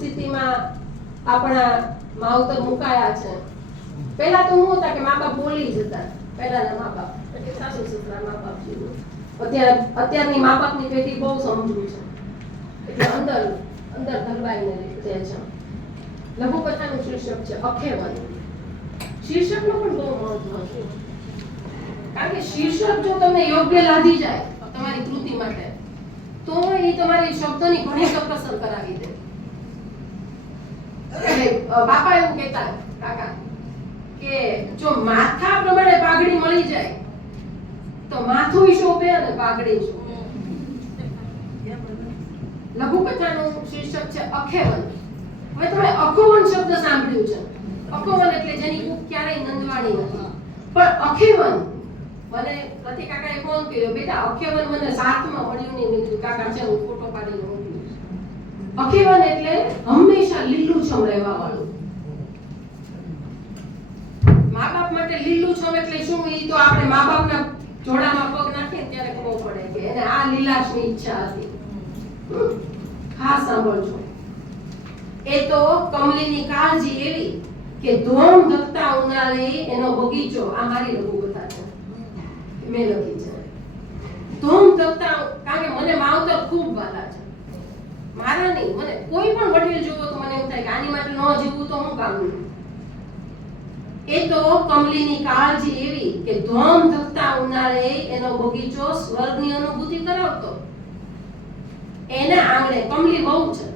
પરિસ્થિતિમાં આપણા માવતર મુકાયા છે. પહેલા તો શું હતા કે મા બાપ બોલી જતા, પહેલાના મા બાપ એટલે સાસુ સસરા મા બાપ જેવું. અત્યારની મા બાપની પેઢી બહુ સમજુ છે, એટલે અંદર ધરવાઈને રહે છે. લઘુકથાનું શીર્ષક છે અખેવન. શીર્ષકનો પણ બહુ મહત્વ છે, કારણ કે શીર્ષક જો તમને યોગ્ય લાગી જાય તમારી કૃતિ માટે તો એ તમારી શબ્દની ઘણી કસર કરાવી દે. બાપા એવું કહેતા કાકા કે જો માથા પ્રમાણે પાઘડી મળી જાય તો માથું શોભે અને પાઘડી શોભે. લઘુકથાનું શીર્ષક છે અખેવન. હવે તમે અખોવન શબ્દ સાંભળ્યું છે. અખોવન એટલે જેની કૂક ક્યારેય નંદવાણી નથી, પણ અખેવન મને પ્રતિ કાકાએ ફોન કર્યો, બેટા અખેવન મને સાથમાં મળ્યું નહીં. મેં કીધું કાકા છે, હું ફોટો પાડીને મોકલું. અખેવન એટલે હંમેશા લીલુંછમ રહેવા વાળું. મા બાપ માટે લીલુંછમ એટલે શું? એ તો આપણે મા બાપના જોડામાં પગ નાખીએ ત્યારે ખબર પડે કે એને આ લીલાશની ઈચ્છા હતી. ખાસ સાંભળજો. એ તો કમલીની કાળજી એવી કે ધોમ ધકતા ઉનાળે એનો બગીચો, આ મારી લઘુકથા છે, મેં લખી છે. ધોમ ધકતા, કારણ કે મને માવતર ખૂબ વાલા છે. મારા નહીં, મને કોઈ પણ વડીલ જોવો તો મને એમ થાય કે આની માટે ન જીવવું તો હું કામનું. એ તો કમલીની કાળજી એવી કે ધોમ ધકતા ઉનાળે એનો બગીચો સ્વર્ગની અનુભૂતિ કરાવતો. એના આંગણે, કમલી બહુ છે,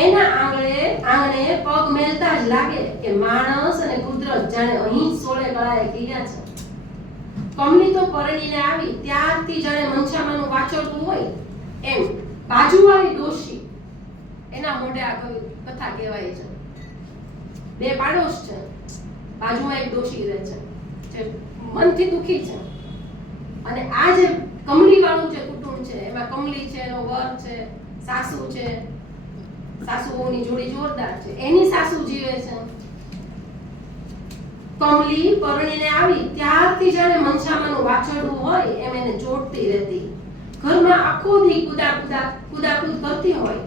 એના આંગણે પગ મેલતા જ લાગે કે માણસ અને કુદરત જાણે અહીં સોળે કળાએ ખીલ્યા છે. કમલી તો પરણીને આવી ત્યારથી જાણે મનછામાનું વાછરડું હોય એમ બાજુવાળી ડોશી એના મોઢે આ કથા કહેવાય છે. બે પાડોશ છે, બાજુમાં એક ડોશી રહે છે જે મનથી દુખી છે. અને આ જે કમલી વાળું જે કુટુંબ છે એમાં કમલી છે, એનો વર છે, સાસુ છે, સાસુ વહુની જોડી જોરદાર છે, એની સાસુ જીવે છે. કમલી પરણીને આવી ત્યારથી જાણે મનછામાનું વાછરડું હોય એમ એને ચોટતી રહેતી. ઘરમાં આખો દી કુદાકુદ કરતી હોય.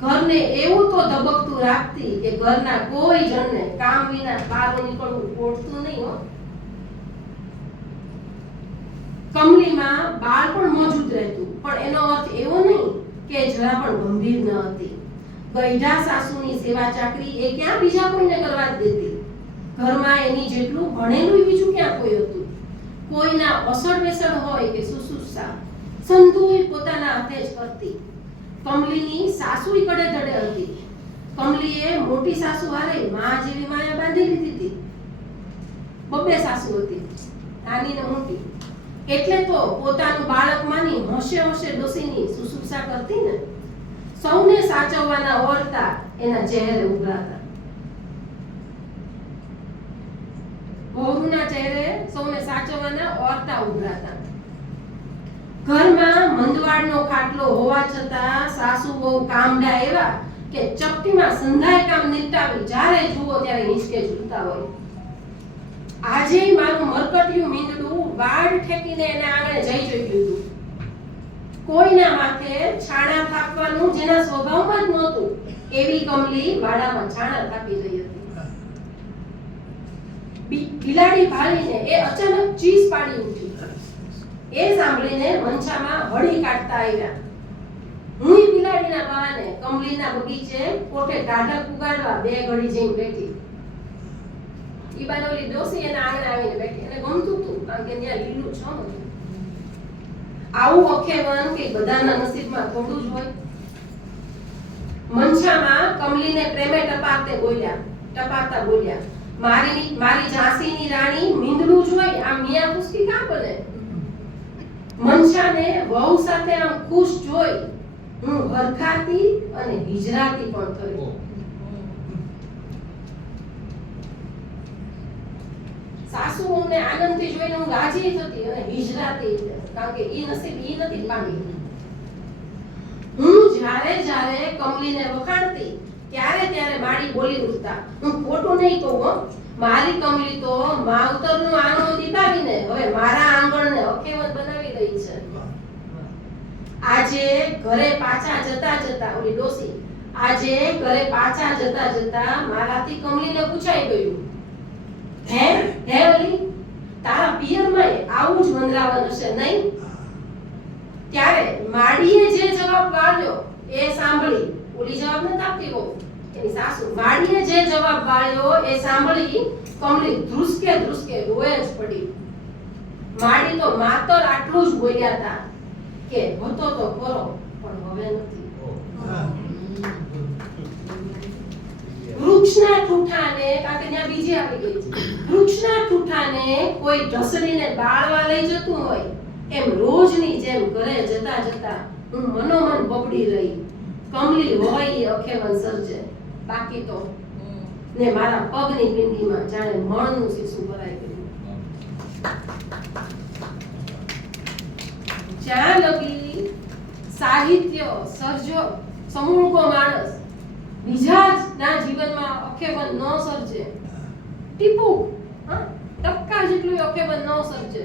ઘરને એવું તો ધબકતું રાખતી કે ઘરના કોઈ જણને કામ વિના બહાર નીકળવું પડતું નહીં. હો, કમલીમાં બાળપણ મોજૂદ રહેતું, પણ એનો અર્થ એવો નહીં કે જરા પણ ગંભીર ન હતી. ગઈઢા સાસુની સેવા ચાકરી એ ક્યાં બીજા કોઈને કરવા જ દેતી. ઘરમાં એની જેટલું ભણેલું બીજું ક્યાં કોઈ હતું. કોઈના અસડ બેસડ હોય કે સુસુસા સંધુય પોતાના હાથે જ કરતી. કમલીની સાસુય કડે ધડે હતી. કમલીએ મોટી સાસુ હારે માં જેવી માયા બાંધી લીધી હતી. બબ્બે સાસુ હતી, નાની ને મોટી. એટલે તો પોતાનું બાળક માની હોશે હોશે ડોસીની સુસુસા કરતી ને. સૌને સાચવવાના ઓરતા એના ચહેરે ઉભરાતા. વહુના ચહેરે સૌને સાચવવાના ઓરતા ઉભરાતા. ઘરમાં મંદવાડનો ખાટલો હોવા છતાં સાસુ બહુ કામડા એવા કે ચપટીમાં સંધાય કામ નિપટાવી જ્યારે જુઓ ત્યારે હિંચકે ઝૂલતા હોય. આજે મારું મરકટિયું મીંદડું વાડ ઠેકીને એના આંગણે જઈ ચૂક્યું હતું. કોઈના માથે છાણા થાપવાનું જેના સ્વભાવમાં જ નહોતું એવી કમલી વાડામાં છાણા થાપી રહી હતી. બિલાડી ભાળીને એ અચાનક ચીસ પાડી ઉઠી. એ સાંભળીને મનછામાં હળી કાઢતા આવ્યા. હું બિલાડીના બહાને કમલીના બગીચે કોઠે ટાઢક ઉગાડવા બે ઘડી જઈને બેઠી. ઈ બાજુલી ડોસી એના આંગણે આવીને બેઠી. એને ગમતું હતું કારણ કે ત્યાં લીલું છમ હતું. આવું અખેવન કે બધાના નસીબમાં થોડું જ હોય. મનછામાં કમલીને પ્રેમે ટપારતા બોલ્યા, મારી ઝાંસીની રાણી મીંદડું જોઈ આ મિયા ખુશકી કાં બને. મનછાને વહુ સાથે આમ ખુશ જોઈ હું હરખાતી અને હિજરાતી પણ થઈ. સાસુઓને આનંદથી જોઈને હું રાજી થતી અને હિજરાતી, કારણ કે ઈ નસીબ ઈ નથી પામી. હું જ્યારે કમલીને વખાણતી ત્યારે માડી બોલી ઉઠતા. હું ખોટું નહીં કહું હો, મારી કમલી તો માવતરનું આંગણું દીપાવીને હવે મારા આંગણને અખેવન બનાવી રહી છે. આજે ઘરે પાછા જતા ઓલી ડોસી આજે ઘરે પાછા જતા જતા મારાથી કમલીને પૂછાઈ ગયું, હે અલી, તારા પિયરમાં આવું જ મંદરાવન હશે નહીં? ત્યારે માડીએ જે જવાબ આપ્યો એ સાંભળી, ઓલી જવાબ ન આપતી હો એની સાસુ, માડીએ જે જવાબ આપ્યો એ સાંભળી કમલી ધ્રુસકે ધ્રુસકે રોય જ પડી. માડી તો માતર આટલું જ બોલ્યા હતા કે હતો તો ખરો પણ હવે નથી. વૃક્ષના ઠૂઠાને, કારણ કે ત્યાં બીજી આવી ગઈ છે, વૃક્ષના ઠૂઠાને કોઈ ઢસડીને બાળવા લઈ જતું હોય એમ રોજની જેમ ઘરે જતા જતા હું મનોમન બબડી રહી. કમલી હોય એ અખેવન સર્જે, બાકી તો ને મારા પગની પિંડીમાં જાણે મળનું શીશું ભરાઈ ગયું. જ્યાં લગી સાહિત્ય સર્જો સમૂળકો માણસ બીજા ના જીવનમાં અખેવન ન સર્જે, ટીપુ ટપકા જેટલું અખેવન ન સર્જે,